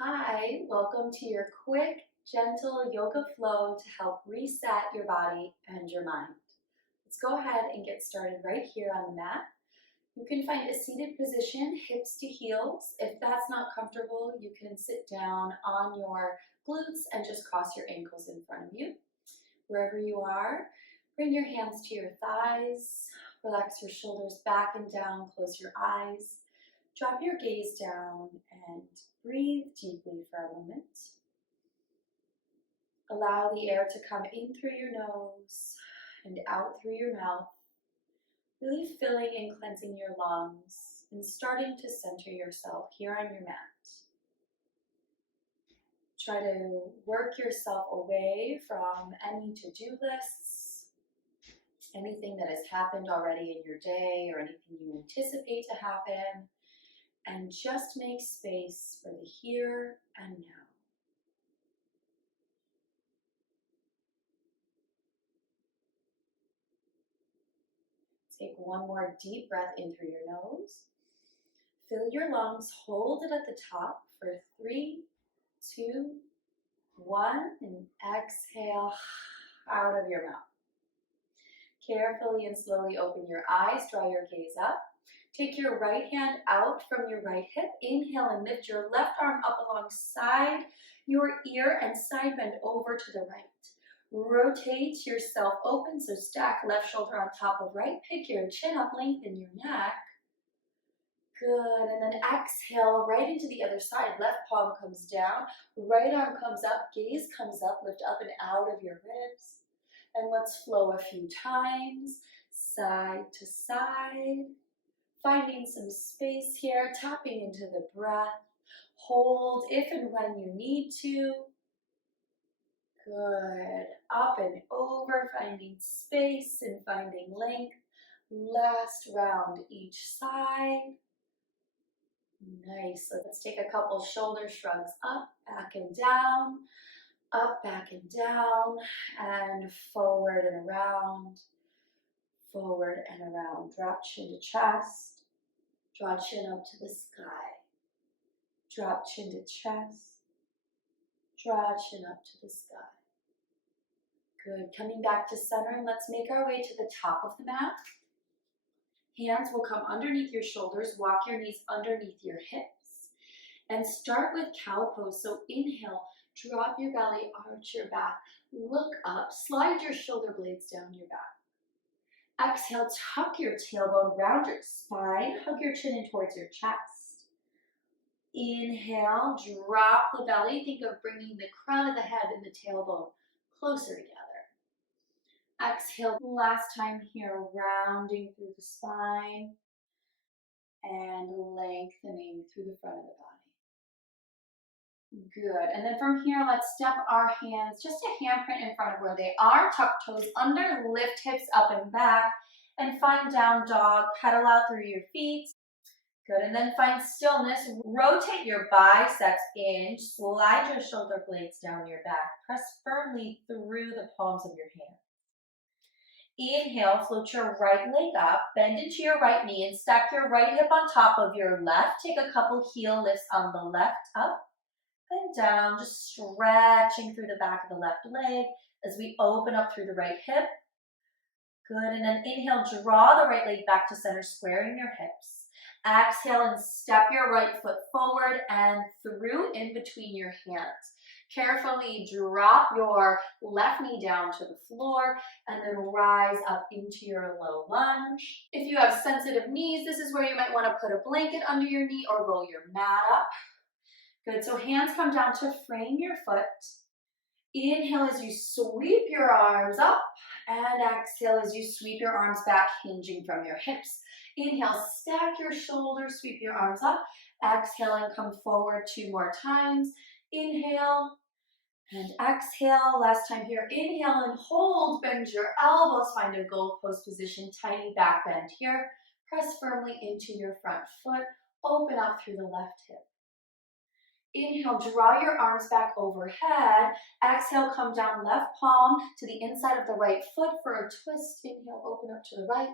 Hi, welcome to your quick, gentle yoga flow to help reset your body and your mind. Let's go ahead and get started right here on the mat. You can find a seated position, hips to heels. If that's not comfortable, you can sit down on your glutes and just cross your ankles in front of you. Wherever you are, bring your hands to your thighs, relax your shoulders back and down, close your eyes. Drop your gaze down and breathe deeply for a moment. Allow the air to come in through your nose and out through your mouth, really filling and cleansing your lungs and starting to center yourself here on your mat. Try to work yourself away from any to-do lists, anything that has happened already in your day or anything you anticipate to happen. And just make space for the here and now. Take one more deep breath in through your nose. Fill your lungs, hold it at the top for 3, 2, 1, and exhale out of your mouth. Carefully and slowly open your eyes, draw your gaze up. Take your right hand out from your right hip. Inhale and lift your left arm up alongside your ear and side bend over to the right. Rotate yourself open, so stack left shoulder on top of right. Pick your chin up, lengthen your neck. Good, and then exhale right into the other side. Left palm comes down, right arm comes up, gaze comes up, lift up and out of your ribs. And let's flow a few times, side to side. Finding some space here, tapping into the breath. Hold if and when you need to. Good. Up and over, finding space and finding length. Last round each side. Nice. Let's take a couple shoulder shrugs up, back and down. Up, back and down. And forward and around. Forward and around. Drop chin to chest. Draw chin up to the sky. Drop chin to chest. Draw chin up to the sky. Good. Coming back to center, and let's make our way to the top of the mat. Hands will come underneath your shoulders. Walk your knees underneath your hips. And start with cow pose. So inhale, drop your belly, arch your back. Look up, slide your shoulder blades down your back. Exhale, tuck your tailbone, round your spine, hug your chin in towards your chest. Inhale, drop the belly. Think of bringing the crown of the head and the tailbone closer together. Exhale, last time here, rounding through the spine and lengthening through the front of the body. Good, and then from here, let's step our hands, just a handprint in front of where they are, tuck toes under, lift hips up and back, and find down dog, pedal out through your feet. Good, and then find stillness, rotate your biceps in, slide your shoulder blades down your back, press firmly through the palms of your hands. Inhale, float your right leg up, bend into your right knee and stack your right hip on top of your left. Take a couple heel lifts on the left, up and down, just stretching through the back of the left leg as we open up through the right hip. Good, and then inhale, draw the right leg back to center, squaring your hips. Exhale and step your right foot forward and through in between your hands. Carefully drop your left knee down to the floor and then rise up into your low lunge. If you have sensitive knees, this is where you might want to put a blanket under your knee or roll your mat up. Good, so hands come down to frame your foot. Inhale as you sweep your arms up and exhale as you sweep your arms back, hinging from your hips. Inhale, stack your shoulders, sweep your arms up. Exhale and come forward 2 more times. Inhale and exhale. Last time here, inhale and hold, bend your elbows, find a gold pose position, tiny back bend here. Press firmly into your front foot, open up through the left hip. Inhale, draw your arms back overhead. Exhale, come down left palm to the inside of the right foot for a twist. Inhale, open up to the right.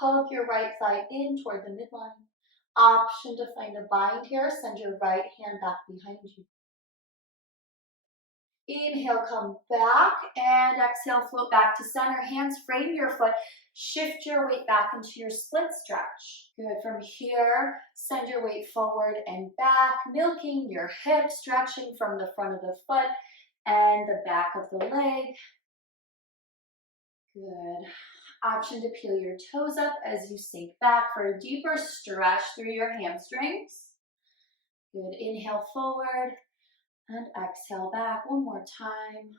Hug your right thigh in toward the midline. Option to find a bind here. Send your right hand back behind you. Inhale, come back, and exhale, float back to center. Hands frame your foot. Shift your weight back into your split stretch. Good. From here, send your weight forward and back, milking your hips, stretching from the front of the foot and the back of the leg. Good. Option to peel your toes up as you sink back for a deeper stretch through your hamstrings. Good. Inhale forward and exhale back. One more time.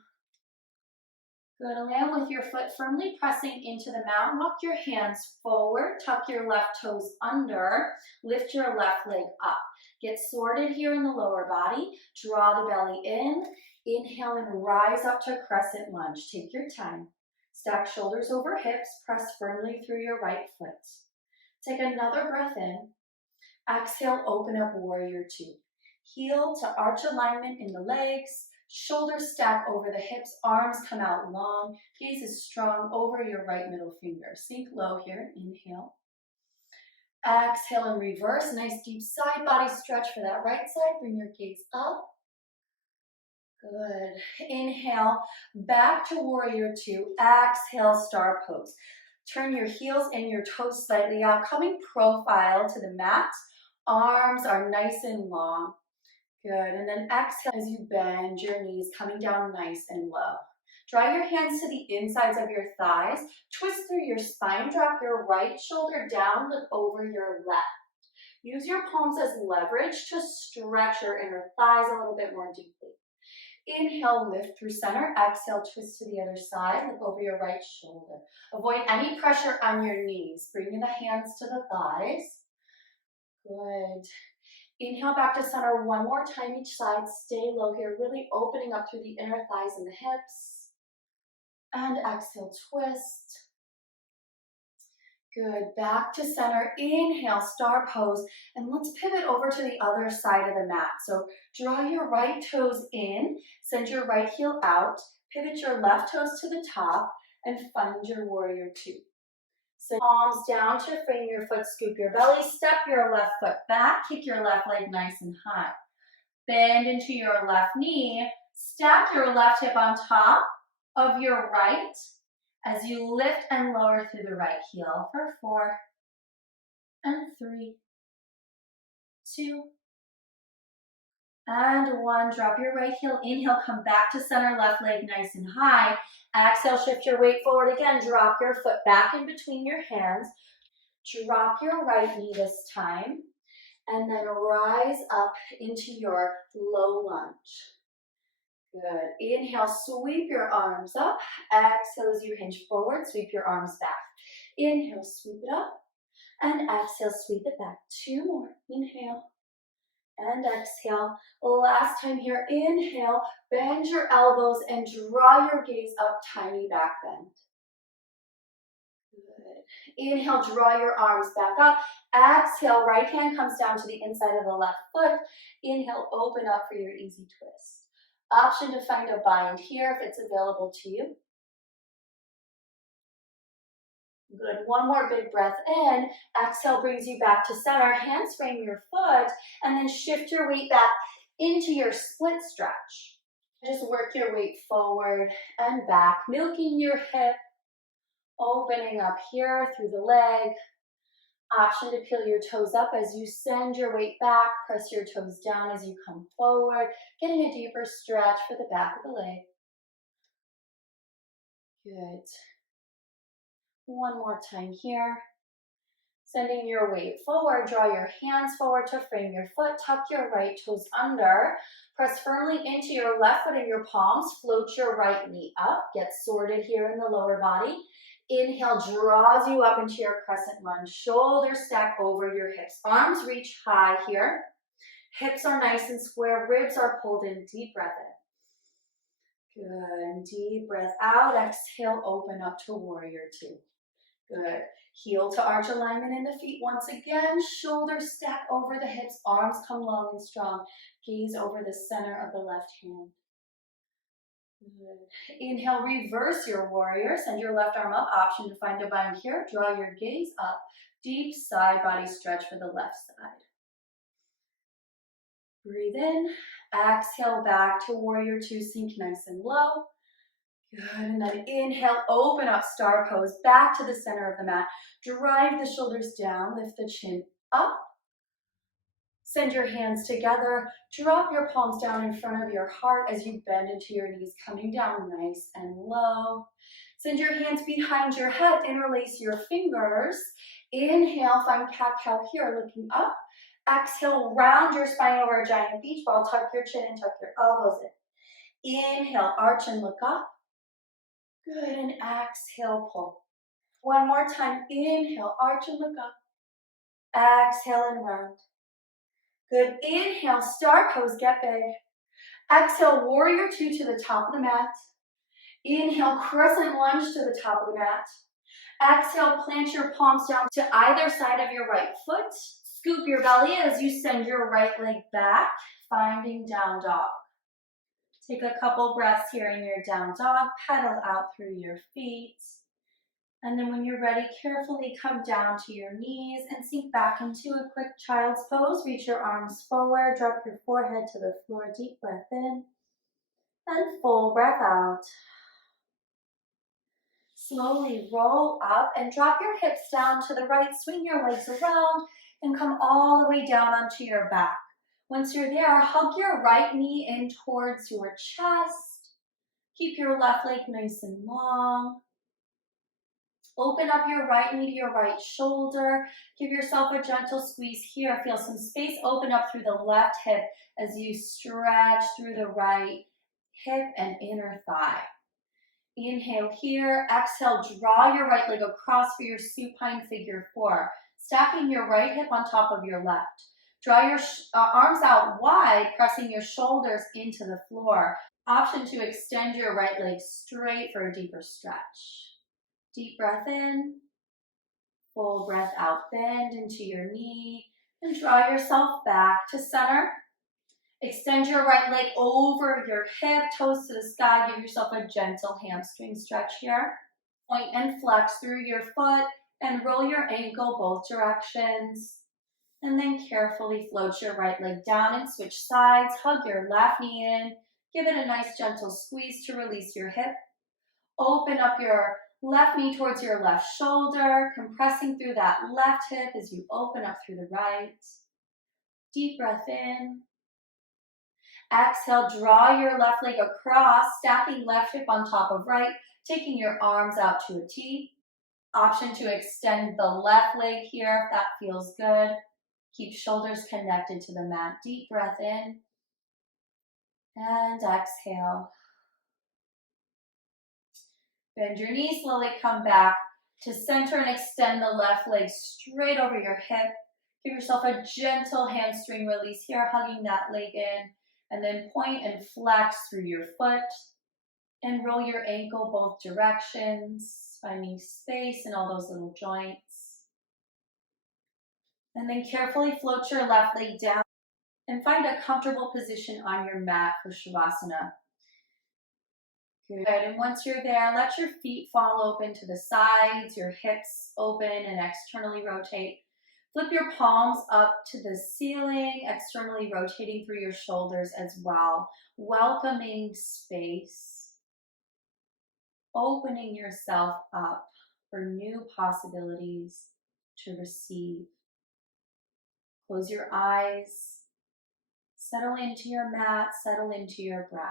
Good. Land with your foot firmly pressing into the mat. Walk your hands forward. Tuck your left toes under. Lift your left leg up. Get sorted here in the lower body. Draw the belly in. Inhale and rise up to crescent lunge. Take your time. Stack shoulders over hips. Press firmly through your right foot. Take another breath in. Exhale, open up warrior two. Heel to arch alignment in the legs. Shoulders stack over the hips. Arms come out long. Gaze is strong over your right middle finger. Sink low here. Inhale. Exhale and reverse. Nice deep side body stretch for that right side. Bring your gaze up. Good. Inhale, back to warrior two. Exhale, star pose. Turn your heels and your toes slightly out, coming profile to the mat. Arms are nice and long. Good. And then exhale as you bend your knees, coming down nice and low. Draw your hands to the insides of your thighs. Twist through your spine. Drop your right shoulder down, look over your left. Use your palms as leverage to stretch your inner thighs a little bit more deeply. Inhale, lift through center. Exhale, twist to the other side. Look over your right shoulder. Avoid any pressure on your knees. Bring the hands to the thighs. Good. Inhale back to center one more time each side. Stay low here, really opening up through the inner thighs and the hips. And exhale, twist. Good. Back to center. Inhale, star pose. And let's pivot over to the other side of the mat. So draw your right toes in. Send your right heel out. Pivot your left toes to the top and find your warrior two. So palms down to frame your foot. Scoop your belly. Step your left foot back. Kick your left leg nice and high. Bend into your left knee. Stack your left hip on top of your right as you lift and lower through the right heel for 4 and 3, 2, and 1. Drop your right heel. Inhale, come back to center, left leg nice and high. Exhale, shift your weight forward again. Drop your foot back in between your hands. Drop your right knee this time. And then rise up into your low lunge. Good. Inhale, sweep your arms up. Exhale as you hinge forward, sweep your arms back. Inhale, sweep it up. And exhale, sweep it back. 2 more. Inhale. And exhale. Last time here. Inhale, bend your elbows and draw your gaze up, tiny back bend. Good. Inhale, draw your arms back up. Exhale, right hand comes down to the inside of the left foot. Inhale, open up for your easy twist. Option to find a bind here if it's available to you. Good. One more big breath in. Exhale brings you back to center. Hands frame your foot and then shift your weight back into your split stretch. Just work your weight forward and back, milking your hip, opening up here through the leg. Option to peel your toes up as you send your weight back. Press your toes down as you come forward, getting a deeper stretch for the back of the leg. Good. One more time here. Sending your weight forward, draw your hands forward to frame your foot. Tuck your right toes under. Press firmly into your left foot in your palms. Float your right knee up. Get sorted here in the lower body. Inhale draws you up into your crescent lunge. Shoulders stack over your hips. Arms reach high here. Hips are nice and square. Ribs are pulled in. Deep breath in. Good. Deep breath out. Exhale, open up to warrior two. Good. Heel to arch alignment in the feet once again. Shoulders stack over the hips. Arms come long and strong. Gaze over the center of the left hand. Good. Inhale, reverse your warrior. Send your left arm up. Option to find a bind here. Draw your gaze up. Deep side body stretch for the left side. Breathe in, exhale back to warrior two, sink nice and low. Good, and then inhale, open up, star pose, back to the center of the mat. Drive the shoulders down, lift the chin up. Send your hands together, drop your palms down in front of your heart as you bend into your knees, coming down nice and low. Send your hands behind your head, interlace your fingers. Inhale, find cat-cow here, looking up. Exhale, round your spine over a giant beach ball, tuck your chin and tuck your elbows in. Inhale, arch and look up. Good, and exhale, pull. One more time, inhale, arch and look up. Exhale and round. Good, inhale, star pose, get big. Exhale, warrior two to the top of the mat. Inhale, crescent lunge to the top of the mat. Exhale, plant your palms down to either side of your right foot. Scoop your belly as you send your right leg back, finding down dog. Take a couple breaths here in your down dog, pedal out through your feet. And then when you're ready, carefully come down to your knees and sink back into a quick child's pose. Reach your arms forward, drop your forehead to the floor, deep breath in, and full breath out. Slowly roll up and drop your hips down to the right, swing your legs around, and come all the way down onto your back. Once you're there, hug your right knee in towards your chest. Keep your left leg nice and long. Open up your right knee to your right shoulder. Give yourself a gentle squeeze here. Feel some space open up through the left hip as you stretch through the right hip and inner thigh. Inhale here. Exhale, draw your right leg across for your supine figure four. Stacking your right hip on top of your left. Draw your arms out wide, pressing your shoulders into the floor. Option to extend your right leg straight for a deeper stretch. Deep breath in, full breath out, bend into your knee, and draw yourself back to center. Extend your right leg over your hip, toes to the sky. Give yourself a gentle hamstring stretch here. Point and flex through your foot and roll your ankle both directions. And then carefully float your right leg down and switch sides. Hug your left knee in. Give it a nice gentle squeeze to release your hip. Open up your left knee towards your left shoulder, compressing through that left hip as you open up through the right. Deep breath in. Exhale, draw your left leg across, stacking left hip on top of right, taking your arms out to a T. Option to extend the left leg here if that feels good. Keep shoulders connected to the mat. Deep breath in. And exhale. Bend your knee, slowly come back to center and extend the left leg straight over your hip. Give yourself a gentle hamstring release here, hugging that leg in. And then point and flex through your foot. And roll your ankle both directions, finding space in all those little joints. And then carefully float your left leg down and find a comfortable position on your mat for Shavasana. Good, and once you're there, let your feet fall open to the sides, your hips open and externally rotate. Flip your palms up to the ceiling, externally rotating through your shoulders as well, welcoming space, opening yourself up for new possibilities to receive. Close your eyes, settle into your mat, settle into your breath.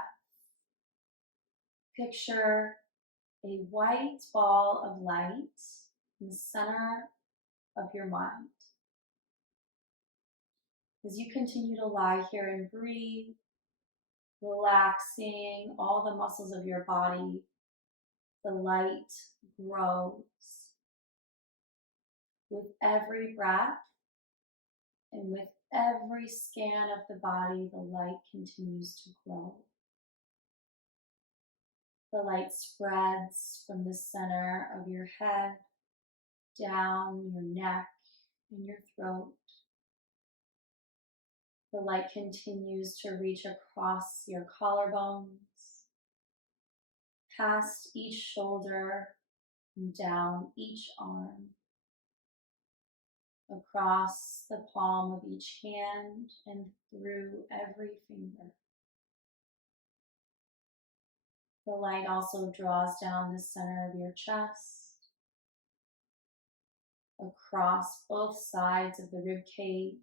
Picture a white ball of light in the center of your mind. As you continue to lie here and breathe, relaxing all the muscles of your body, the light grows. With every breath and with every scan of the body, the light continues to grow. The light spreads from the center of your head, down your neck and your throat. The light continues to reach across your collarbones, past each shoulder, and down each arm. across the palm of each hand and through every finger. The light also draws down the center of your chest, across both sides of the rib cage,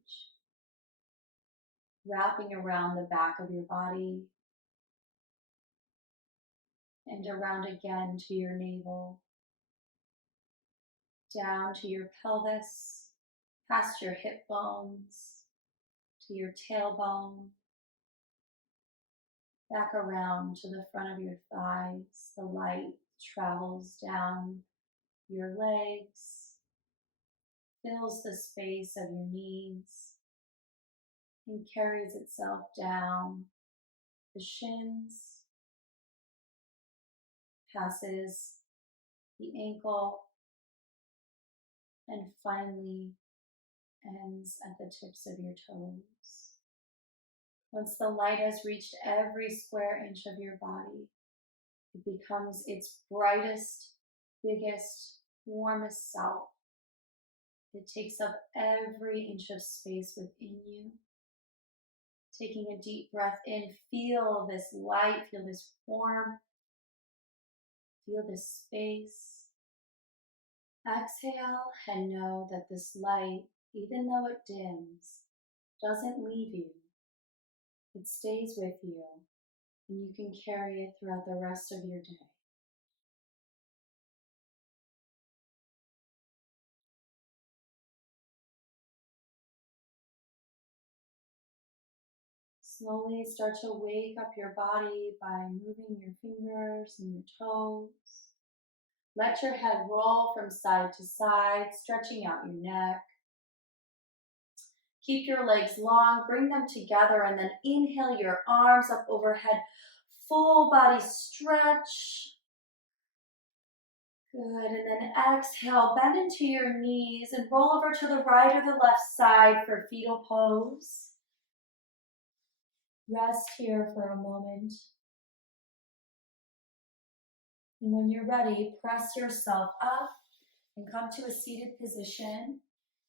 wrapping around the back of your body, and around again to your navel, down to your pelvis, past your hip bones, to your tailbone, back around to the front of your thighs. The light travels down your legs, fills the space of your knees, and carries itself down the shins, passes the ankle, and finally ends at the tips of your toes. Once the light has reached every square inch of your body, it becomes its brightest, biggest, warmest self. It takes up every inch of space within you. Taking a deep breath in, feel this light, feel this warmth, feel this space. Exhale and know that this light, even though it dims, doesn't leave you. It stays with you, and you can carry it throughout the rest of your day. Slowly start to wake up your body by moving your fingers and your toes. Let your head roll from side to side, stretching out your neck. Keep your legs long, bring them together, and then inhale your arms up overhead. Full body stretch. Good, and then exhale, bend into your knees and roll over to the right or the left side for fetal pose. Rest here for a moment. And when you're ready, press yourself up and come to a seated position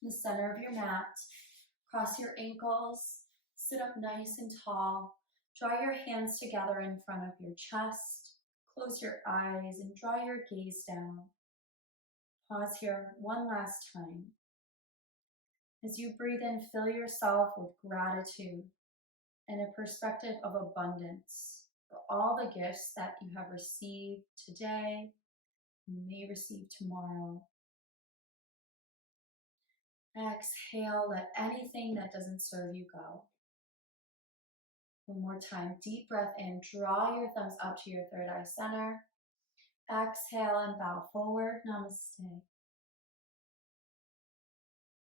in the center of your mat. Cross your ankles, sit up nice and tall. Draw your hands together in front of your chest. Close your eyes and draw your gaze down. Pause here one last time. As you breathe in, fill yourself with gratitude and a perspective of abundance for all the gifts that you have received today and may receive tomorrow. Exhale, let anything that doesn't serve you go. One more time, deep breath in, draw your thumbs up to your third eye center. Exhale and bow forward, namaste.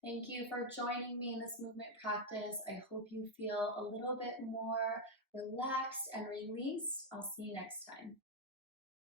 Thank you for joining me in this movement practice. I hope you feel a little bit more relaxed and released. I'll see you next time.